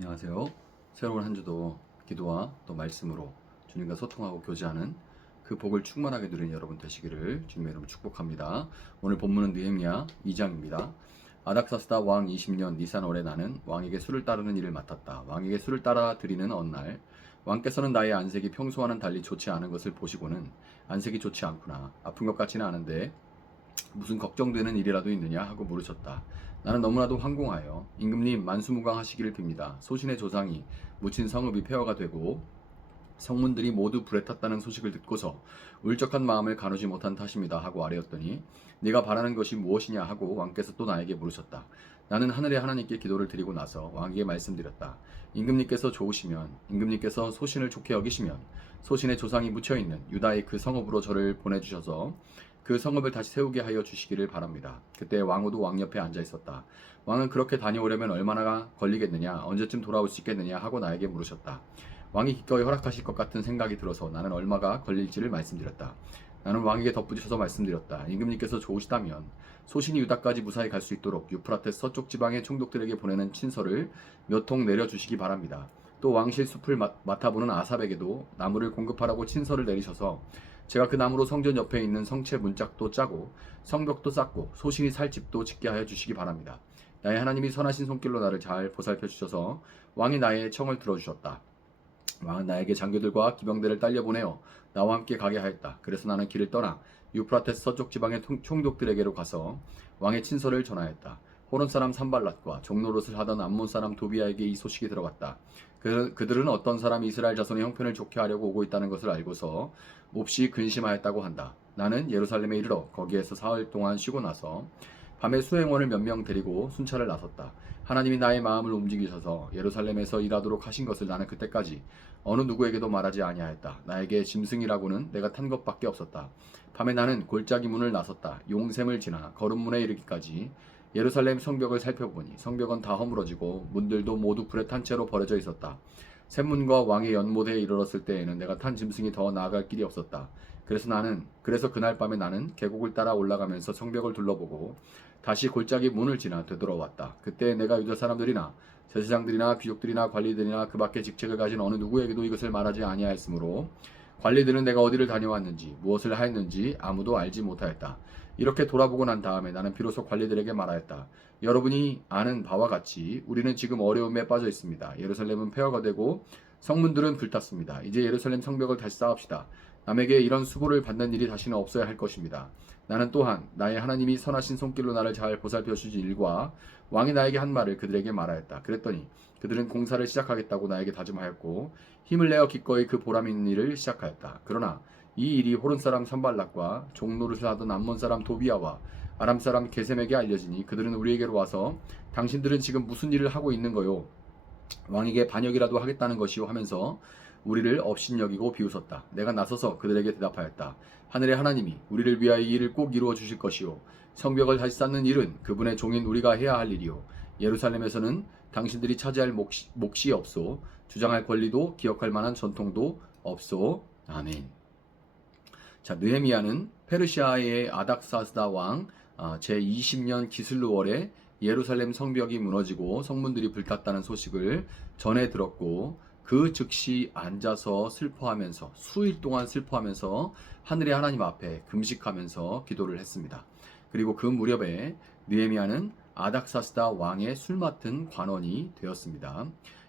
안녕하세요. 새로운 한 주도 기도와 또 말씀으로 주님과 소통하고 교제하는 그 복을 충만하게 누리는 여러분 되시기를 주님의 이름으로 축복합니다. 오늘 본문은 느헤미야 2장입니다. 아닥사스다 왕 20년 니산월에 나는 왕에게 술을 따르는 일을 맡았다. 왕에게 술을 따라 드리는 어느 날 왕께서는 나의 안색이 평소와는 달리 좋지 않은 것을 보시고는 안색이 좋지 않구나. 아픈 것 같지는 않은데 무슨 걱정되는 일이라도 있느냐 하고 물으셨다. 나는 너무나도 황공하여 임금님 만수무강하시기를 빕니다. 소신의 조상이 묻힌 성읍이 폐허가 되고 성문들이 모두 불에 탔다는 소식을 듣고서 울적한 마음을 가누지 못한 탓입니다 하고 아뢰었더니 네가 바라는 것이 무엇이냐 하고 왕께서 또 나에게 물으셨다. 나는 하늘의 하나님께 기도를 드리고 나서 왕에게 말씀드렸다. 임금님께서 좋으시면, 임금님께서 소신을 좋게 여기시면 소신의 조상이 묻혀있는 유다의 그 성읍으로 저를 보내주셔서 그 성읍을 다시 세우게 하여 주시기를 바랍니다. 그때 왕후도 왕 옆에 앉아 있었다. 왕은 그렇게 다녀오려면 얼마나 걸리겠느냐, 언제쯤 돌아올 수 있겠느냐 하고 나에게 물으셨다. 왕이 기꺼이 허락하실 것 같은 생각이 들어서 나는 얼마가 걸릴지를 말씀드렸다. 나는 왕에게 덧붙여서 말씀드렸다. 임금님께서 좋으시다면 소신이 유다까지 무사히 갈 수 있도록 유프라테스 서쪽 지방의 총독들에게 보내는 친서를 몇 통 내려주시기 바랍니다. 또 왕실 숲을 맡아보는 아삽에게도 나무를 공급하라고 친서를 내리셔서 제가 그 나무로 성전 옆에 있는 성체 문짝도 짜고 성벽도 쌓고 소신이 살 집도 짓게 하여 주시기 바랍니다. 나의 하나님이 선하신 손길로 나를 잘 보살펴 주셔서 왕이 나의 청을 들어주셨다. 왕은 나에게 장교들과 기병대를 딸려 보내어 나와 함께 가게 하였다. 그래서 나는 길을 떠나 유프라테스 서쪽 지방의 총독들에게로 가서 왕의 친서를 전하였다. 호론 사람 산발랏과 종노릇을 하던 암몬 사람 도비아에게 이 소식이 들어갔다. 그들은 어떤 사람이 이스라엘 자손의 형편을 좋게 하려고 오고 있다는 것을 알고서 몹시 근심하였다고 한다. 나는 예루살렘에 이르러 거기에서 사흘 동안 쉬고 나서 밤에 수행원을 몇 명 데리고 순찰을 나섰다. 하나님이 나의 마음을 움직이셔서 예루살렘에서 일하도록 하신 것을 나는 그때까지 어느 누구에게도 말하지 아니하였다. 나에게 짐승이라고는 내가 탄 것밖에 없었다. 밤에 나는 골짜기 문을 나섰다. 용샘을 지나 거름문에 이르기까지 예루살렘 성벽을 살펴보니 성벽은 다 허물어지고 문들도 모두 불에 탄 채로 버려져 있었다. 샘문과 왕의 연못에 이르렀을 때에는 내가 탄 짐승이 더 나아갈 길이 없었다. 그래서 그날 밤에 나는 계곡을 따라 올라가면서 성벽을 둘러보고 다시 골짜기 문을 지나 되돌아왔다. 그때 내가 유다 사람들이나 제사장들이나 귀족들이나 관리들이나 그 밖에 직책을 가진 어느 누구에게도 이것을 말하지 아니하였으므로 관리들은 내가 어디를 다녀왔는지 무엇을 하였는지 아무도 알지 못하였다. 이렇게 돌아보고 난 다음에 나는 비로소 관리들에게 말하였다. 여러분이 아는 바와 같이 우리는 지금 어려움에 빠져 있습니다. 예루살렘은 폐허가 되고 성문들은 불탔습니다. 이제 예루살렘 성벽을 다시 쌓읍시다. 남에게 이런 수고를 받는 일이 다시는 없어야 할 것입니다. 나는 또한 나의 하나님이 선하신 손길로 나를 잘 보살펴 주신 일과 왕이 나에게 한 말을 그들에게 말하였다. 그랬더니 그들은 공사를 시작하겠다고 나에게 다짐하였고 힘을 내어 기꺼이 그 보람 있는 일을 시작하였다. 그러나 이 일이 호론 사람 산발락과 종노릇을 하던 암몬 사람 도비아와 아람 사람 게셈에게 알려지니 그들은 우리에게로 와서 당신들은 지금 무슨 일을 하고 있는 거요? 왕에게 반역이라도 하겠다는 것이요 하면서 우리를 업신여기고 비웃었다. 내가 나서서 그들에게 대답하였다. 하늘의 하나님이 우리를 위하여 이 일을 꼭 이루어 주실 것이요 성벽을 다시 쌓는 일은 그분의 종인 우리가 해야 할 일이요 예루살렘에서는 당신들이 차지할 몫이 없소 주장할 권리도 기억할 만한 전통도 없소. 아멘. 자, 느헤미야는 페르시아의 아닥사스다 왕 제20년 기슬루월에 예루살렘 성벽이 무너지고 성문들이 불탔다는 소식을 전해 들었고 그 즉시 앉아서 슬퍼하면서 수일 동안 슬퍼하면서 하늘의 하나님 앞에 금식하면서 기도를 했습니다. 그리고 그 무렵에 느헤미야는 아닥사스다 왕의 술 맡은 관원이 되었습니다.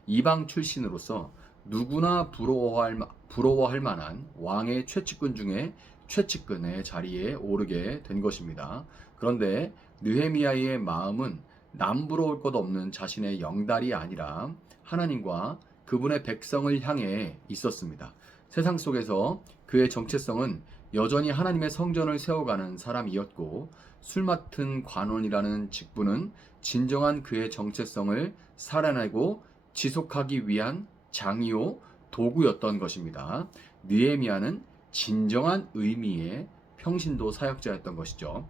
이방 출신으로서 누구나 부러워할 만한 왕의 최측근 중에 최측근의 자리에 오르게 된 것입니다. 그런데 느헤미야의 마음은 남부러울 것 없는 자신의 영달이 아니라 하나님과 그분의 백성을 향해 있었습니다. 세상 속에서 그의 정체성은 여전히 하나님의 성전을 세워가는 사람이었고 술 맡은 관원이라는 직분은 진정한 그의 정체성을 살아내고 지속하기 위한 장이요 도구였던 것입니다. 느헤미야는 진정한 의미의 평신도 사역자였던 것이죠.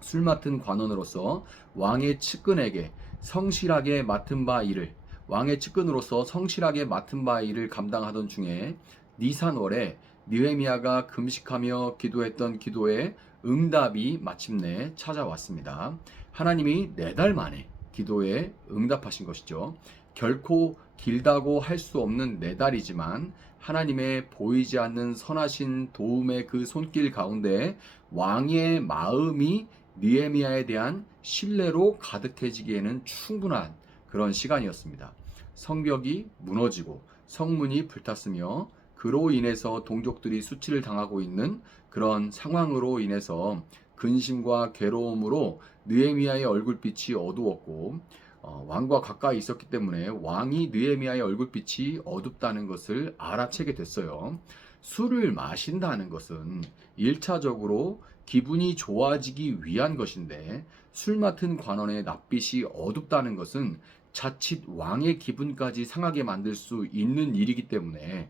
술 맡은 관원으로서 왕의 측근에게 성실하게 맡은 바 일을 왕의 측근으로서 성실하게 맡은 바 일을 감당하던 중에 니산월에 느헤미야가 금식하며 기도했던 기도의 응답이 마침내 찾아왔습니다. 하나님이 4달 만에 기도에 응답하신 것이죠. 결코 길다고 할 수 없는 네 달이지만 하나님의 보이지 않는 선하신 도움의 그 손길 가운데 왕의 마음이 느헤미야에 대한 신뢰로 가득해지기에는 충분한 그런 시간이었습니다. 성벽이 무너지고 성문이 불탔으며 그로 인해서 동족들이 수치를 당하고 있는 그런 상황으로 인해서 근심과 괴로움으로 느헤미야의 얼굴빛이 어두웠고 왕과 가까이 있었기 때문에 왕이 느헤미야의 얼굴빛이 어둡다는 것을 알아채게 됐어요. 술을 마신다는 것은 1차적으로 기분이 좋아지기 위한 것인데 술 맡은 관원의 낯빛이 어둡다는 것은 자칫 왕의 기분까지 상하게 만들 수 있는 일이기 때문에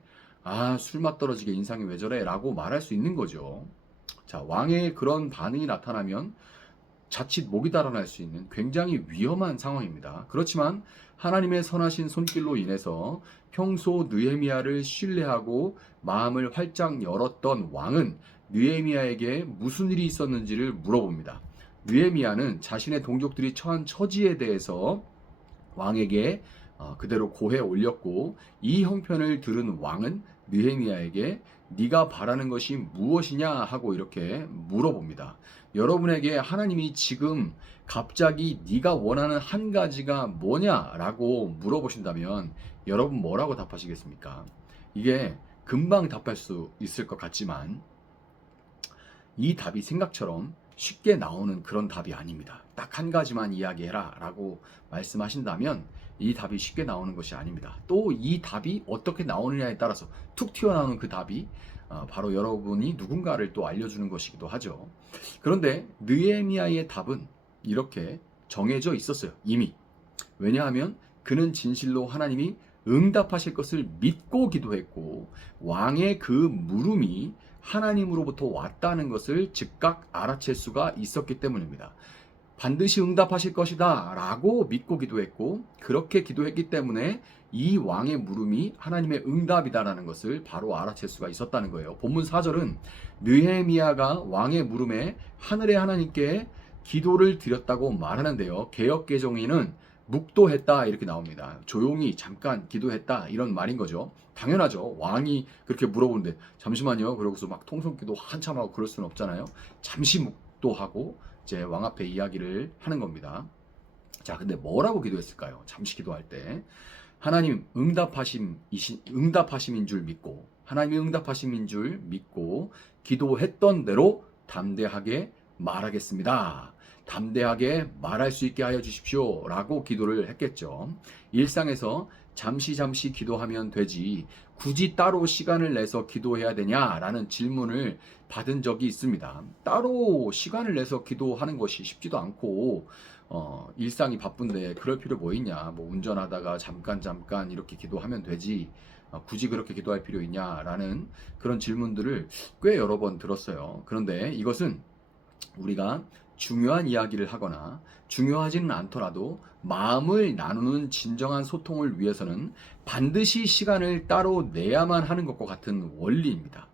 술맛 떨어지게 인상이 왜 저래? 라고 말할 수 있는 거죠. 자, 왕의 그런 반응이 나타나면 자칫 목이 달아날 수 있는 굉장히 위험한 상황입니다. 그렇지만 하나님의 선하신 손길로 인해서 평소 느헤미야를 신뢰하고 마음을 활짝 열었던 왕은 느헤미야에게 무슨 일이 있었는지를 물어봅니다. 느헤미야는 자신의 동족들이 처한 처지에 대해서 왕에게 그대로 고해 올렸고 이 형편을 들은 왕은 느헤미야에게 네가 바라는 것이 무엇이냐 하고 이렇게 물어봅니다. 여러분에게 하나님이 지금 갑자기 네가 원하는 한 가지가 뭐냐라고 물어보신다면 여러분 뭐라고 답하시겠습니까? 이게 금방 답할 수 있을 것 같지만 이 답이 생각처럼 쉽게 나오는 그런 답이 아닙니다. 딱 한 가지만 이야기해라 라고 말씀하신다면 이 답이 쉽게 나오는 것이 아닙니다. 또 이 답이 어떻게 나오느냐에 따라서 툭 튀어나오는 그 답이 바로 여러분이 누군가를 또 알려주는 것이기도 하죠. 그런데 느헤미야의 답은 이렇게 정해져 있었어요. 이미. 왜냐하면 그는 진실로 하나님이 응답하실 것을 믿고 기도했고 왕의 그 물음이 하나님으로부터 왔다는 것을 즉각 알아챌 수가 있었기 때문입니다. 반드시 응답하실 것이다 라고 믿고 기도했고 그렇게 기도했기 때문에 이 왕의 물음이 하나님의 응답이다라는 것을 바로 알아챌 수가 있었다는 거예요. 본문 4절은 느헤미야가 왕의 물음에 하늘의 하나님께 기도를 드렸다고 말하는데요. 개역개정에는 묵도했다 이렇게 나옵니다. 조용히 잠깐 기도했다 이런 말인 거죠. 당연하죠. 왕이 그렇게 물어보는데 잠시만요. 그러고서 막 통성기도 한참 하고 그럴 수는 없잖아요. 잠시 묵도하고 이제 왕 앞에 이야기를 하는 겁니다. 자, 근데 뭐라고 기도했을까요? 잠시 기도할 때 하나님 응답하심인 줄 믿고 하나님이 응답하심인 줄 믿고 기도했던 대로 담대하게 말하겠습니다. 담대하게 말할 수 있게 하여 주십시오 라고 기도를 했겠죠. 일상에서 잠시 기도하면 되지 굳이 따로 시간을 내서 기도해야 되냐라는 질문을 받은 적이 있습니다. 따로 시간을 내서 기도하는 것이 쉽지도 않고 일상이 바쁜데 그럴 필요 뭐 있냐, 뭐 운전하다가 잠깐 이렇게 기도하면 되지 굳이 그렇게 기도할 필요 있냐라는 그런 질문들을 꽤 여러 번 들었어요. 그런데 이것은 우리가 중요한 이야기를 하거나 중요하지는 않더라도 마음을 나누는 진정한 소통을 위해서는 반드시 시간을 따로 내야만 하는 것과 같은 원리입니다.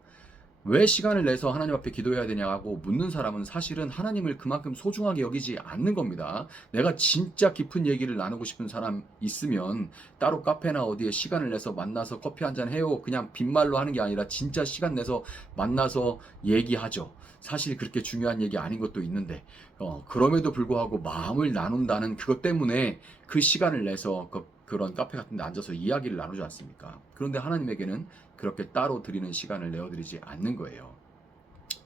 왜 시간을 내서 하나님 앞에 기도해야 되냐고 묻는 사람은 사실은 하나님을 그만큼 소중하게 여기지 않는 겁니다. 내가 진짜 깊은 얘기를 나누고 싶은 사람 있으면 따로 카페나 어디에 시간을 내서 만나서 커피 한잔 해요. 그냥 빈말로 하는 게 아니라 진짜 시간 내서 만나서 얘기하죠. 사실 그렇게 중요한 얘기 아닌 것도 있는데 그럼에도 불구하고 마음을 나눈다는 그것 때문에 그 시간을 내서 그런 카페 같은 데 앉아서 이야기를 나누지 않습니까? 그런데 하나님에게는 그렇게 따로 드리는 시간을 내어드리지 않는 거예요.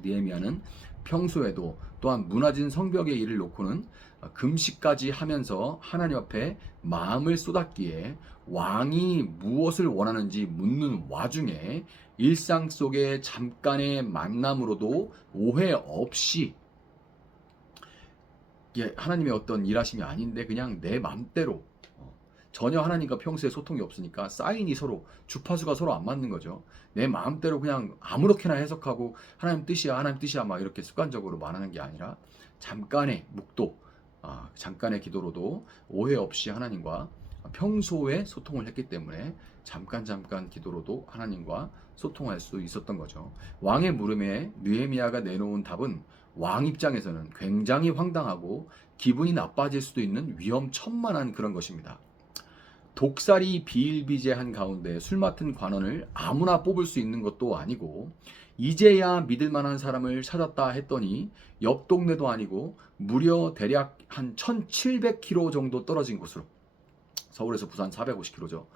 느헤미야는 평소에도 또한 무너진 성벽의 일을 놓고는 금식까지 하면서 하나님 앞에 마음을 쏟았기에 왕이 무엇을 원하는지 묻는 와중에 일상 속의 잠깐의 만남으로도 오해 없이 하나님의 어떤 일하심이 아닌데 그냥 내 맘대로 전혀 하나님과 평소에 소통이 없으니까 사인이 서로 주파수가 서로 안 맞는 거죠. 내 마음대로 그냥 아무렇게나 해석하고 하나님 뜻이야 막 이렇게 습관적으로 말하는 게 아니라 잠깐의 묵도, 잠깐의 기도로도 오해 없이 하나님과 평소에 소통을 했기 때문에 잠깐 기도로도 하나님과 소통할 수 있었던 거죠. 왕의 물음에 느헤미야가 내놓은 답은 왕 입장에서는 굉장히 황당하고 기분이 나빠질 수도 있는 위험천만한 그런 것입니다. 독살이 비일비재한 가운데 술 맡은 관원을 아무나 뽑을 수 있는 것도 아니고 이제야 믿을 만한 사람을 찾았다 했더니 옆 동네도 아니고 무려 대략 한 1700km 정도 떨어진 곳으로, 서울에서 부산 450km죠.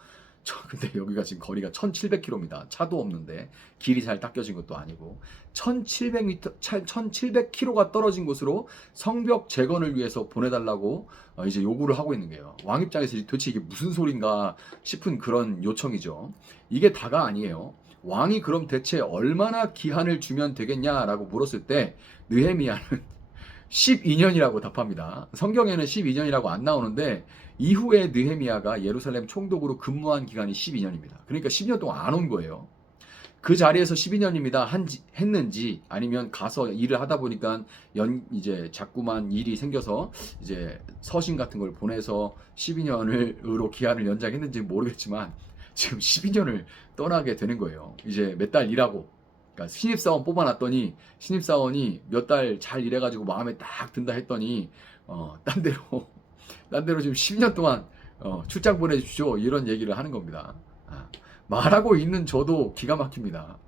근데 여기가 지금 거리가 1700km입니다. 차도 없는데 길이 잘 닦여진 것도 아니고 1700m, 1700km가 떨어진 곳으로 성벽 재건을 위해서 보내달라고 이제 요구를 하고 있는 거예요. 왕 입장에서 도대체 이게 무슨 소린가 싶은 그런 요청이죠. 이게 다가 아니에요. 왕이 그럼 대체 얼마나 기한을 주면 되겠냐라고 물었을 때 느헤미야는 12년이라고 답합니다. 성경에는 12년이라고 안 나오는데 이후에 느헤미야가 예루살렘 총독으로 근무한 기간이 12년입니다. 그러니까 12년 동안 안 온 거예요. 그 자리에서 12년입니다 했는지, 아니면 가서 일을 하다 보니까 이제 자꾸만 일이 생겨서 이제 서신 같은 걸 보내서 12년으로 기한을 연장했는지 모르겠지만 지금 12년을 떠나게 되는 거예요. 이제 몇 달 일하고, 그러니까 신입사원 뽑아놨더니 신입사원이 몇 달 잘 일해가지고 마음에 딱 든다 했더니 딴 데로 지금 10년 동안 출장 보내주십시오 이런 얘기를 하는 겁니다. 말하고 있는 저도 기가 막힙니다.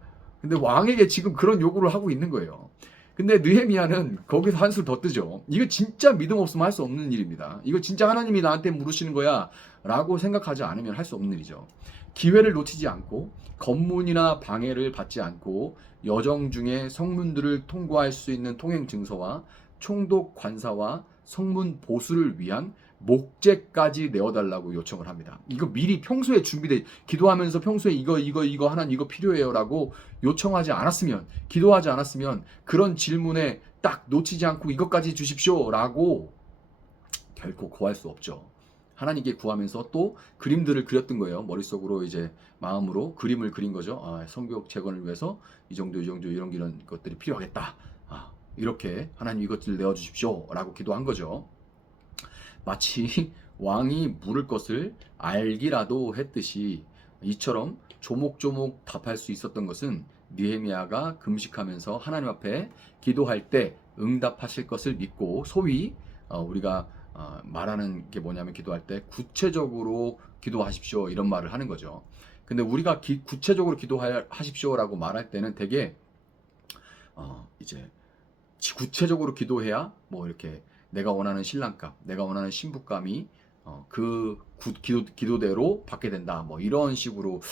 근데 왕에게 지금 그런 요구를 하고 있는 거예요. 근데 느헤미야는 거기서 한술 더 뜨죠. 이거 진짜 믿음 없으면 할 수 없는 일입니다. 이거 진짜 하나님이 나한테 물으시는 거야 라고 생각하지 않으면 할 수 없는 일이죠. 기회를 놓치지 않고 검문이나 방해를 받지 않고 여정 중에 성문들을 통과할 수 있는 통행 증서와 총독 관사와 성문 보수를 위한 목재까지 내어달라고 요청을 합니다. 이거 미리 평소에 준비돼, 기도하면서 평소에 이거 하나님 이거 필요해요 라고 요청하지 않았으면, 기도하지 않았으면 그런 질문에 딱 놓치지 않고 이것까지 주십시오 라고 결코 구할 수 없죠. 하나님께 구하면서 또 그림들을 그렸던 거예요. 머릿속으로 이제 마음으로 그림을 그린 거죠. 성벽 재건을 위해서 이 정도 이런 것들이 필요하겠다. 이렇게 하나님 이것들을 내어주십시오 라고 기도한 거죠. 마치 왕이 물을 것을 알기라도 했듯이 이처럼 조목조목 답할 수 있었던 것은 느헤미야가 금식하면서 하나님 앞에 기도할 때 응답하실 것을 믿고, 소위 우리가 말하는 게 뭐냐면 기도할 때 구체적으로 기도하십시오 이런 말을 하는 거죠. 근데 우리가 구체적으로 기도하십시오라고 말할 때는 되게 이제 구체적으로 기도해야 뭐 이렇게 내가 원하는 신랑감, 내가 원하는 신부감이 그 기도대로 받게 된다. 뭐 이런 식으로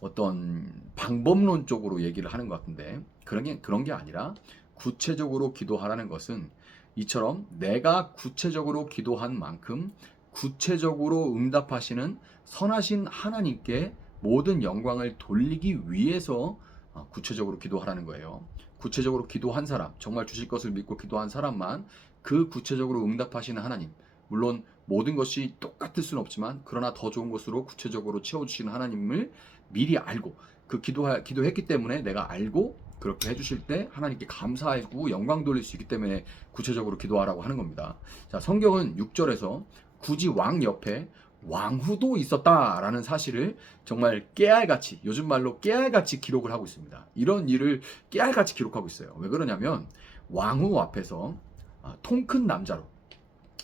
어떤 방법론적으로 얘기를 하는 것 같은데 그런 게 아니라 구체적으로 기도하라는 것은 이처럼 내가 구체적으로 기도한 만큼 구체적으로 응답하시는 선하신 하나님께 모든 영광을 돌리기 위해서 구체적으로 기도하라는 거예요. 구체적으로 기도한 사람, 정말 주실 것을 믿고 기도한 사람만 그 구체적으로 응답하시는 하나님, 물론 모든 것이 똑같을 수는 없지만 그러나 더 좋은 것으로 구체적으로 채워주시는 하나님을 미리 알고, 그 기도했기 때문에 내가 알고 그렇게 해주실 때 하나님께 감사하고 영광 돌릴 수 있기 때문에 구체적으로 기도하라고 하는 겁니다. 자, 성경은 6절에서 굳이 왕 옆에 왕후도 있었다라는 사실을 정말 깨알같이, 요즘 말로 깨알같이 기록을 하고 있습니다. 이런 일을 깨알같이 기록하고 있어요. 왜 그러냐면 왕후 앞에서 통 큰 남자로,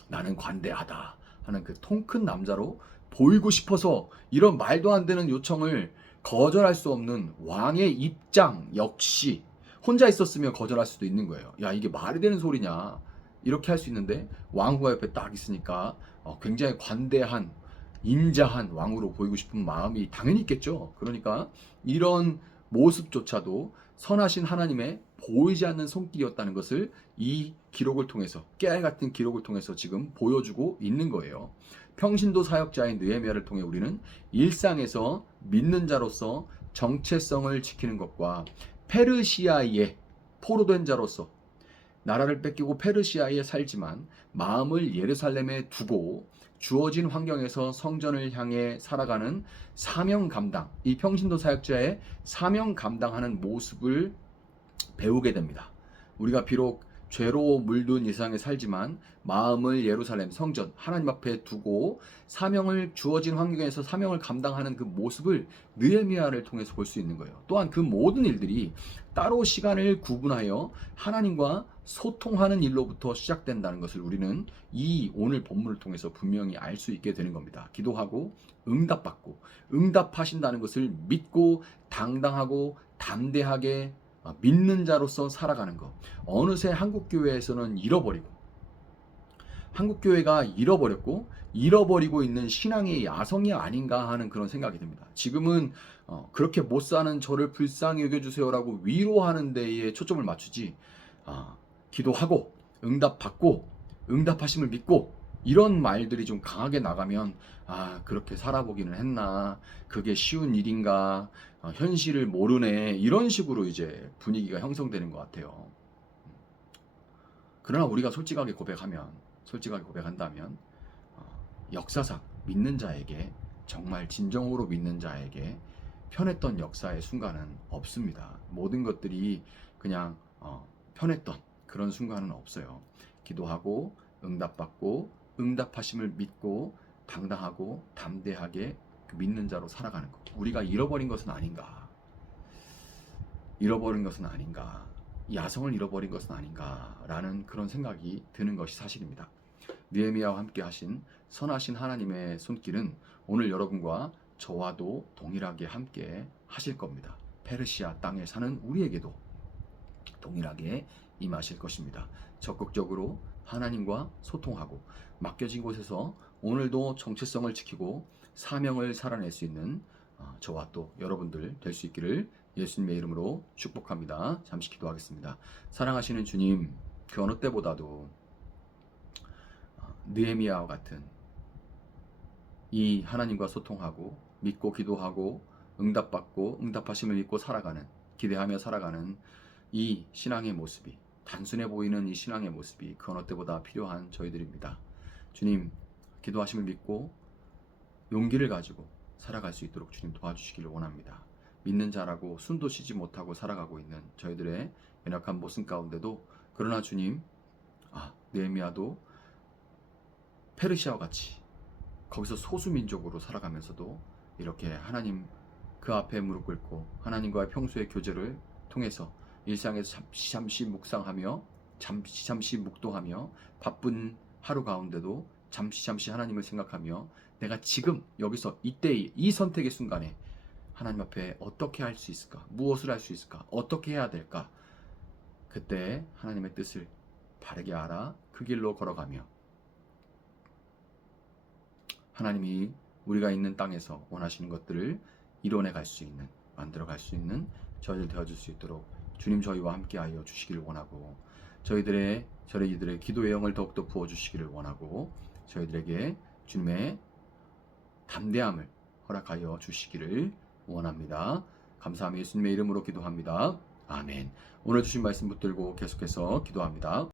나는 관대하다 하는 그 통 큰 남자로 보이고 싶어서 이런 말도 안 되는 요청을 거절할 수 없는 왕의 입장 역시 혼자 있었으면 거절할 수도 있는 거예요. 야, 이게 말이 되는 소리냐, 이렇게 할 수 있는데 왕후가 옆에 딱 있으니까 굉장히 관대한 인자한 왕으로 보이고 싶은 마음이 당연히 있겠죠. 그러니까 이런 모습조차도 선하신 하나님의 보이지 않는 손길이었다는 것을 이 기록을 통해서, 깨알 같은 기록을 통해서 지금 보여주고 있는 거예요. 평신도 사역자인 느헤미야를 통해 우리는 일상에서 믿는 자로서 정체성을 지키는 것과 페르시아에 포로된 자로서 나라를 뺏기고 페르시아에 살지만 마음을 예루살렘에 두고 주어진 환경에서 성전을 향해 살아가는 사명 감당, 이 평신도 사역자의 사명 감당하는 모습을 배우게 됩니다. 우리가 비록 죄로 물든 이 세상에 살지만 마음을 예루살렘 성전 하나님 앞에 두고 사명을 주어진 환경에서 사명을 감당하는 그 모습을 느헤미야를 통해서 볼 수 있는 거예요. 또한 그 모든 일들이 따로 시간을 구분하여 하나님과 소통하는 일로부터 시작된다는 것을 우리는 이 오늘 본문을 통해서 분명히 알 수 있게 되는 겁니다. 기도하고 응답받고 응답하신다는 것을 믿고 당당하고 담대하게 믿는 자로서 살아가는 것. 어느새 한국교회에서는 한국교회가 잃어버리고 있는 신앙의 야성이 아닌가 하는 그런 생각이 듭니다. 지금은 그렇게 못 사는 저를 불쌍히 여겨주세요라고 위로하는 데에 초점을 맞추지, 기도하고 응답받고 응답하심을 믿고 이런 말들이 좀 강하게 나가면 그렇게 살아보기는 했나, 그게 쉬운 일인가, 현실을 모르네, 이런 식으로 이제 분위기가 형성되는 것 같아요. 그러나 우리가 솔직하게 고백한다면 역사상 믿는 자에게, 정말 진정으로 믿는 자에게 편했던 역사의 순간은 없습니다. 모든 것들이 그냥 편했던 그런 순간은 없어요. 기도하고 응답받고 응답하심을 믿고 당당하고 담대하게 그 믿는 자로 살아가는 것. 우리가 잃어버린 것은 아닌가. 야성을 잃어버린 것은 아닌가라는 그런 생각이 드는 것이 사실입니다. 느헤미야와 함께 하신 선하신 하나님의 손길은 오늘 여러분과 저와도 동일하게 함께 하실 겁니다. 페르시아 땅에 사는 우리에게도 동일하게 임하실 것입니다. 적극적으로 하나님과 소통하고 맡겨진 곳에서 오늘도 정체성을 지키고 사명을 살아낼 수 있는 저와 또 여러분들 될 수 있기를 예수님의 이름으로 축복합니다. 잠시 기도하겠습니다. 사랑하시는 주님, 그 어느 때보다도 느헤미야와 같은 이 하나님과 소통하고 믿고 기도하고 응답받고 응답하심을 믿고 살아가는, 기대하며 살아가는 이 신앙의 모습이, 단순해 보이는 이 신앙의 모습이 그 어느 때보다 필요한 저희들입니다. 주님, 기도하심을 믿고 용기를 가지고 살아갈 수 있도록 주님 도와주시기를 원합니다. 믿는 자라고 숨도 쉬지 못하고 살아가고 있는 저희들의 연약한 모습 가운데도, 그러나 주님, 느헤미야도 페르시아와 같이 거기서 소수민족으로 살아가면서도 이렇게 하나님 그 앞에 무릎 꿇고 하나님과의 평소의 교제를 통해서 일상에서 잠시 묵상하며 잠시 묵도하며 바쁜 하루 가운데도 잠시 하나님을 생각하며 내가 지금 여기서 이때의 이 선택의 순간에 하나님 앞에 어떻게 할 수 있을까? 무엇을 할 수 있을까? 어떻게 해야 될까? 그때 하나님의 뜻을 바르게 알아 그 길로 걸어가며 하나님이 우리가 있는 땅에서 원하시는 것들을 이뤄내 갈 수 있는, 만들어 갈 수 있는 저희들 되어줄 수 있도록 주님 저희와 함께하여 주시기를 원하고, 저희들의 기도의 영을 더욱더 부어주시기를 원하고, 저희들에게 주님의 담대함을 허락하여 주시기를 원합니다. 감사하며 예수님의 이름으로 기도합니다. 아멘. 오늘 주신 말씀 붙들고 계속해서 기도합니다.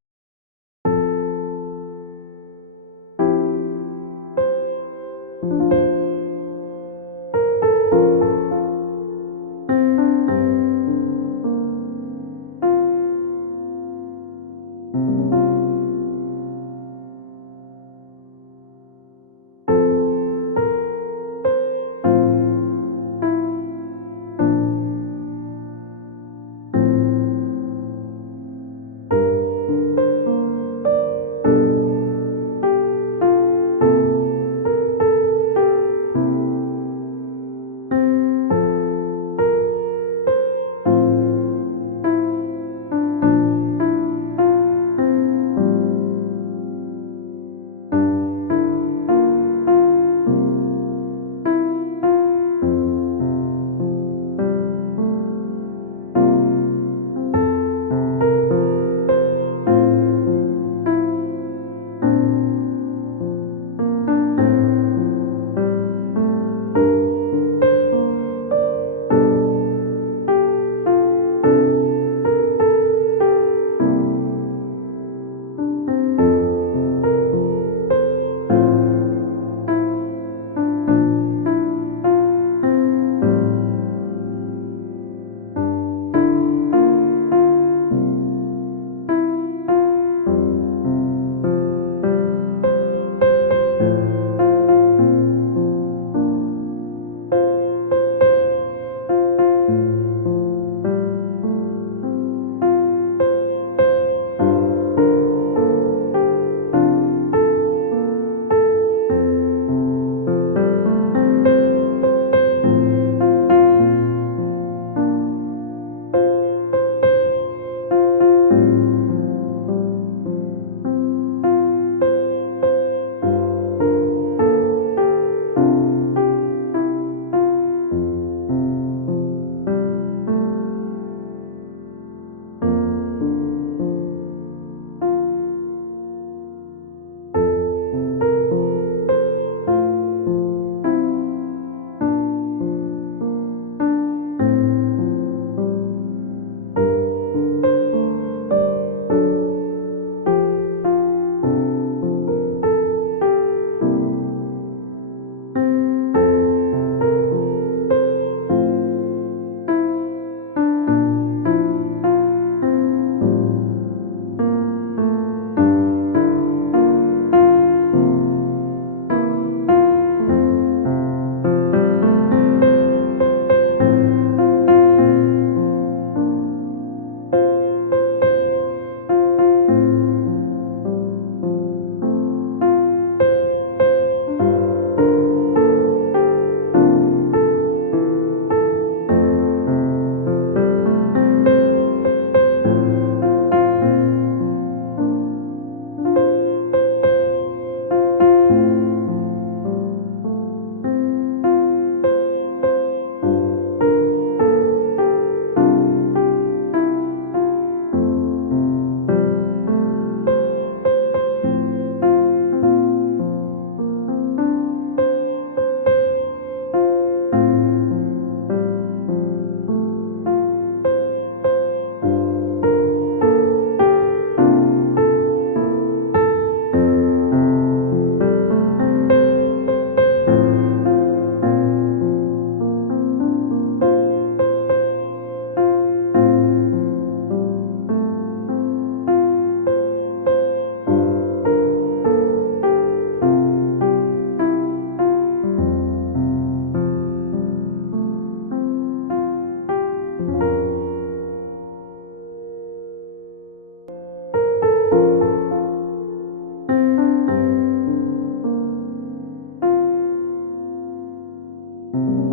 주